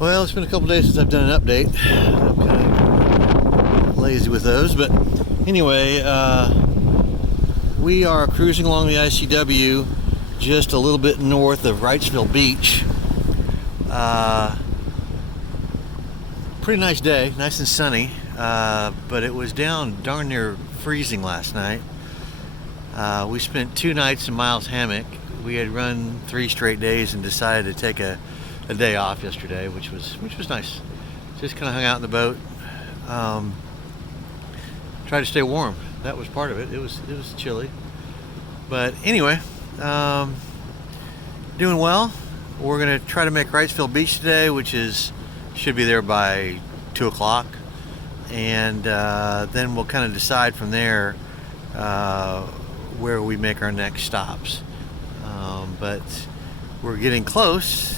Well, it's been a couple days since I've done an update. I'm kind of lazy with those, but anyway, we are cruising along the ICW just a little bit north of Wrightsville Beach. Pretty nice day, nice and sunny, but it was down darn near freezing last night. We spent 2 nights in Miles' hammock. We had run 3 straight days and decided to take a day off yesterday, which was nice. Just kind of hung out in the boat, tried to stay warm. That was part of it. It was chilly, but anyway, doing well. We're gonna try to make Wrightsville Beach today, which should be there by 2 o'clock, and then we'll kind of decide from there where we make our next stops. But we're getting close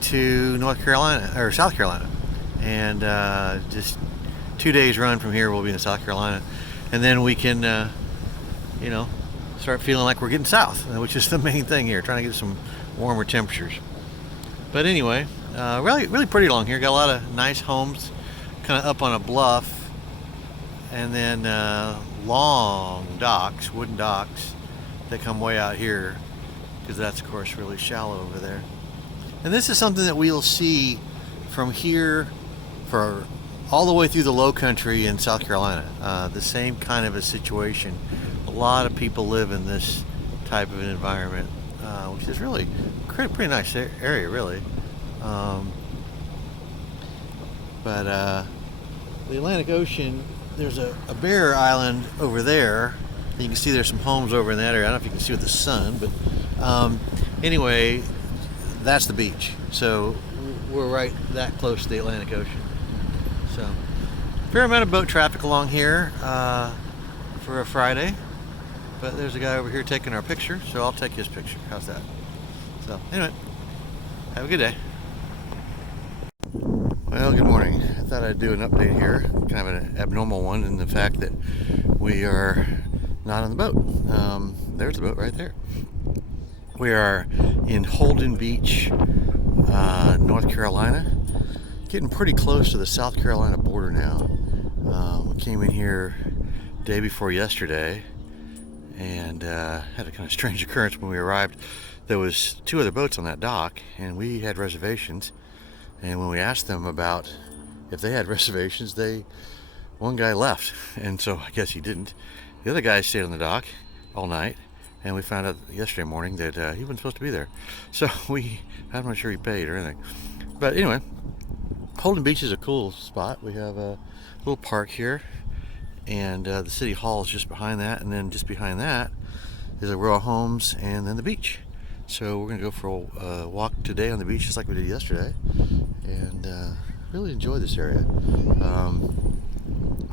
to North Carolina or South Carolina, and just 2 days run from here we'll be in South Carolina, and then we can start feeling like we're getting south, which is the main thing here, trying to get some warmer temperatures. But anyway, really pretty along here. Got a lot of nice homes kind of up on a bluff, and then long docks, wooden docks that come way out here, because that's of course really shallow over there. And this is something that we'll see from here for all the way through the low country in South Carolina. The same kind of a situation. A lot of people live in this type of an environment, which is really pretty nice area, really. But the Atlantic Ocean, there's a barrier island over there. You can see there's some homes over in that area. I don't know if you can see with the sun, but anyway, that's the beach. So we're right that close to the Atlantic Ocean. So fair amount of boat traffic along here for a Friday. But there's a guy over here taking our picture, so I'll take his picture. How's that? So anyway, have a good day. Well, good morning. I thought I'd do an update here, kind of an abnormal one, in the fact that we are not on the boat. There's the boat right there. We are in Holden Beach, North Carolina, getting pretty close to the South Carolina border now. We came in here day before yesterday, and had a kind of strange occurrence when we arrived. There was 2 other boats on that dock, and we had reservations. And when we asked them about if they had reservations, one guy left, and so I guess he didn't. The other guy stayed on the dock all night, and we found out yesterday morning that he wasn't supposed to be there. So I'm not sure he paid or anything. But anyway, Holden Beach is a cool spot. We have a little park here, and the city hall is just behind that, and then just behind that is a row of homes, and then the beach. So we're gonna go for a walk today on the beach, just like we did yesterday, and really enjoy this area.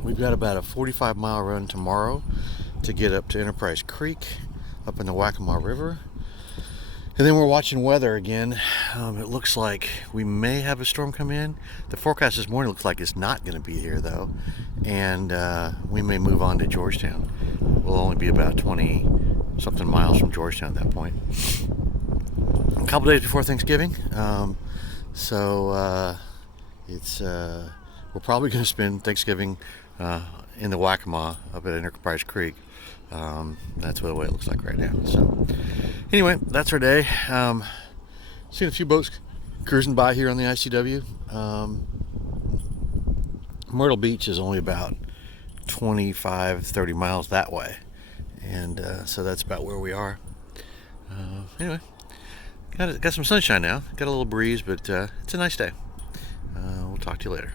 We've got about a 45-mile run tomorrow to get up to Enterprise Creek, up in the Waccamaw River, and then we're watching weather again. It looks like we may have a storm come in. The forecast this morning looks like it's not going to be here though, and we may move on to Georgetown. We'll only be about 20-something miles from Georgetown at that point. A couple days before Thanksgiving, so we're probably going to spend Thanksgiving in the Waccamaw up at Enterprise Creek. That's what the way it looks like right now. So anyway, that's our day. Seen a few boats cruising by here on the ICW. Myrtle Beach is only about 25-30 miles that way, and so that's about where we are. Anyway, got some sunshine now. Got a little breeze, but it's a nice day. We'll talk to you later.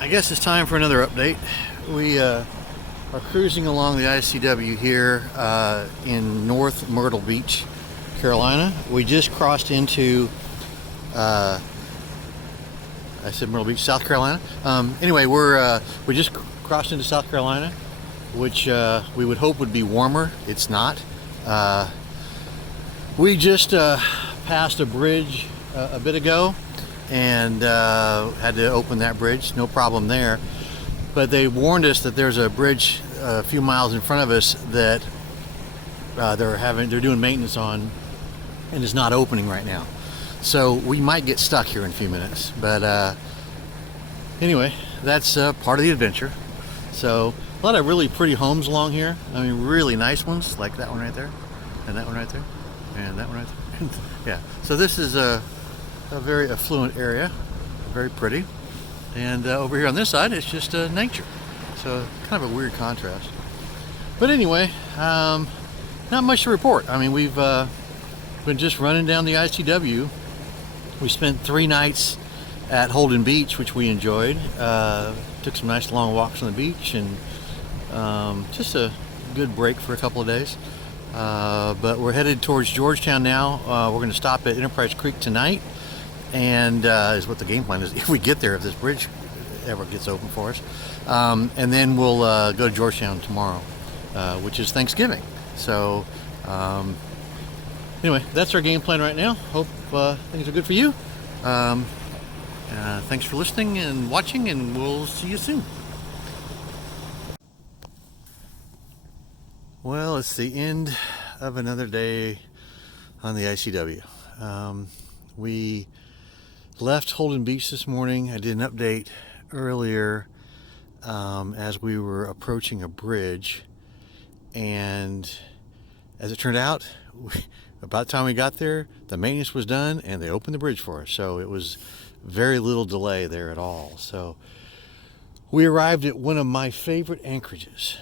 I guess it's time for another update. We are cruising along the ICW here in North Myrtle Beach, Carolina. We just crossed into I said Myrtle Beach, South Carolina. Anyway, we just crossed into South Carolina, which we would hope would be warmer. It's not. We just passed a bridge a bit ago, and had to open that bridge. No problem there. But they warned us that there's a bridge a few miles in front of us that they're doing maintenance on, and is not opening right now. So we might get stuck here in a few minutes, but anyway, that's part of the adventure. So a lot of really pretty homes along here. I mean, really nice ones, like that one right there, and that one right there, and that one right there. Yeah, so this is a very affluent area, very pretty. And over here on this side, it's just nature. So kind of a weird contrast. But anyway, not much to report. I mean, we've been just running down the ICW. We spent 3 nights at Holden Beach, which we enjoyed. Took some nice long walks on the beach, and just a good break for a couple of days. But we're headed towards Georgetown now. We're going to stop at Enterprise Creek tonight, and is what the game plan is if we get there, if this bridge ever gets open for us. And then we'll go to Georgetown tomorrow, which is Thanksgiving. So anyway, that's our game plan right now. Hope things are good for you. Thanks for listening and watching, and we'll see you soon. Well, it's the end of another day on the ICW. We left Holden Beach this morning. I did an update earlier as we were approaching a bridge, and as it turned out, about the time we got there, the maintenance was done and they opened the bridge for us. So it was very little delay there at all. So we arrived at one of my favorite anchorages.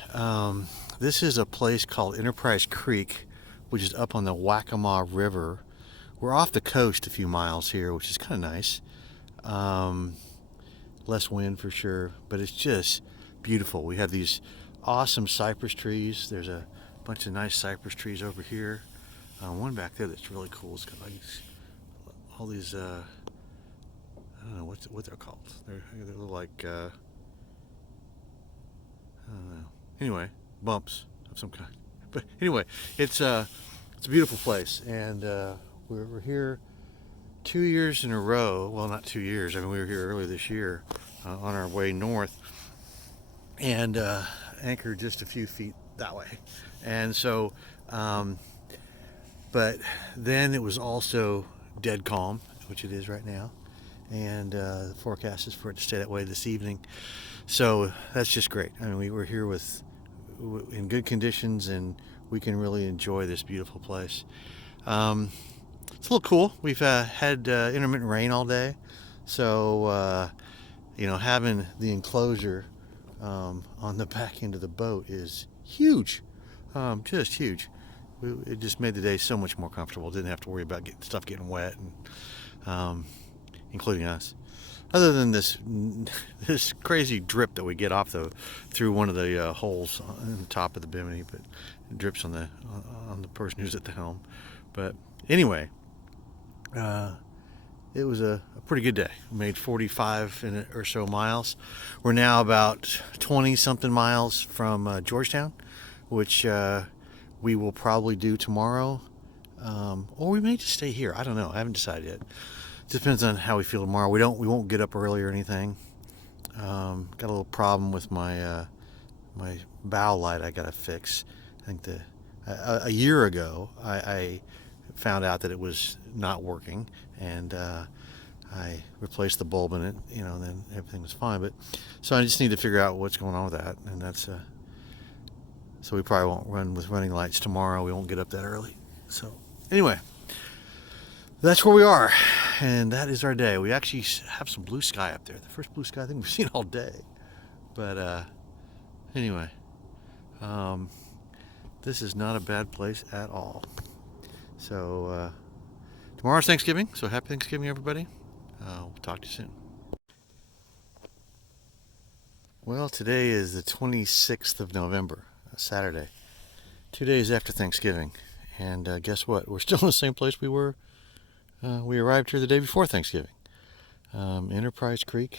This is a place called Enterprise Creek, which is up on the Waccamaw River. We're off the coast a few miles here, which is kind of nice. Less wind for sure, but it's just beautiful. We have these awesome cypress trees. There's a bunch of nice cypress trees over here. One back there that's really cool. It's got like all these, I don't know what they're called. They're like, I don't know. Anyway, bumps of some kind. But anyway, it's a beautiful place, and we're here 2 years in a row. Well, not 2 years. I mean, we were here earlier this year on our way north, and anchored just a few feet that way. And so, but then it was also dead calm, which it is right now, and the forecast is for it to stay that way this evening. So that's just great. I mean, we were here in good conditions, and we can really enjoy this beautiful place. It's a little cool. We've had intermittent rain all day, so having the enclosure on the back end of the boat is huge, just huge. It just made the day so much more comfortable. Didn't have to worry about stuff getting wet, and including us. Other than this crazy drip that we get through one of the holes on the top of the bimini, but it drips on the person who's at the helm. But anyway, it was a pretty good day. We made 45 or so miles. We're now about 20 something miles from Georgetown, which we will probably do tomorrow, or we may just stay here. I don't know. I haven't decided yet. Depends on how we feel tomorrow. We won't get up early or anything. Got a little problem with my my bow light. I got to fix. I think a year ago I found out that it was not working, and I replaced the bulb in it. And then everything was fine. But so I just need to figure out what's going on with that, and that's so we probably won't run with running lights tomorrow. We won't get up that early. So anyway, that's where we are, and that is our day. We actually have some blue sky up there. The first blue sky I think we've seen all day. But anyway, this is not a bad place at all. So tomorrow's Thanksgiving, so happy Thanksgiving, everybody. We'll talk to you soon. Well, today is the 26th of November, Saturday, 2 days after Thanksgiving, and guess what? We're still in the same place we were. We arrived here the day before Thanksgiving. Enterprise Creek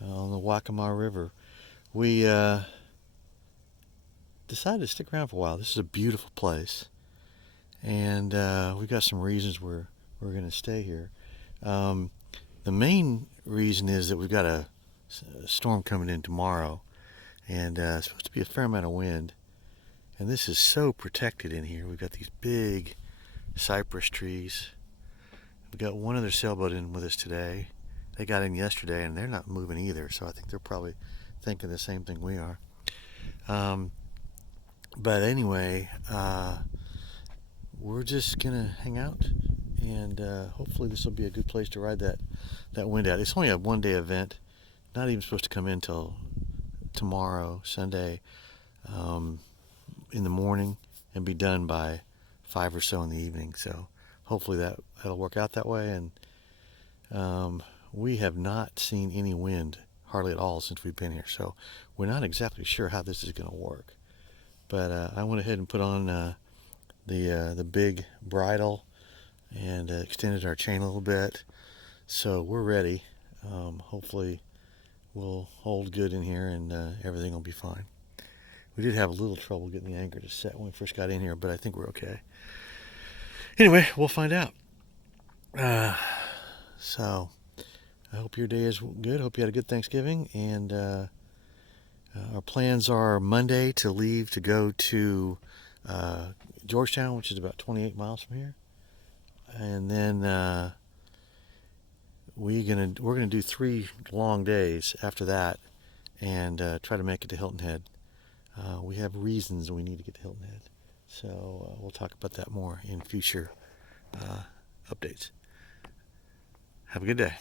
on the Waccamaw River. We decided to stick around for a while. This is a beautiful place, and we've got some reasons we're going to stay here. The main reason is that we've got a storm coming in tomorrow, and it's supposed to be a fair amount of wind, and this is so protected in here. We've got these big cypress trees We got one other sailboat in with us today. They got in yesterday, and they're not moving either, so I think they're probably thinking the same thing we are. But anyway, we're just gonna hang out, and hopefully this will be a good place to ride that wind out. It's only a one-day event, not even supposed to come in till tomorrow, Sunday, in the morning, and be done by 5 or so in the evening. So hopefully that'll work out that way. And we have not seen any wind hardly at all since we've been here, so we're not exactly sure how this is going to work. But I went ahead and put on the big bridle and extended our chain a little bit, so we're ready. Hopefully we'll hold good in here, and everything will be fine. We did have a little trouble getting the anchor to set when we first got in here, but I think we're okay. Anyway, we'll find out. So I hope your day is good. Hope you had a good Thanksgiving. And our plans are Monday to leave to go to Georgetown, which is about 28 miles from here. And then we're gonna do 3 long days after that, and try to make it to Hilton Head. We have reasons we need to get to Hilton Head, so we'll talk about that more in future updates. Have a good day.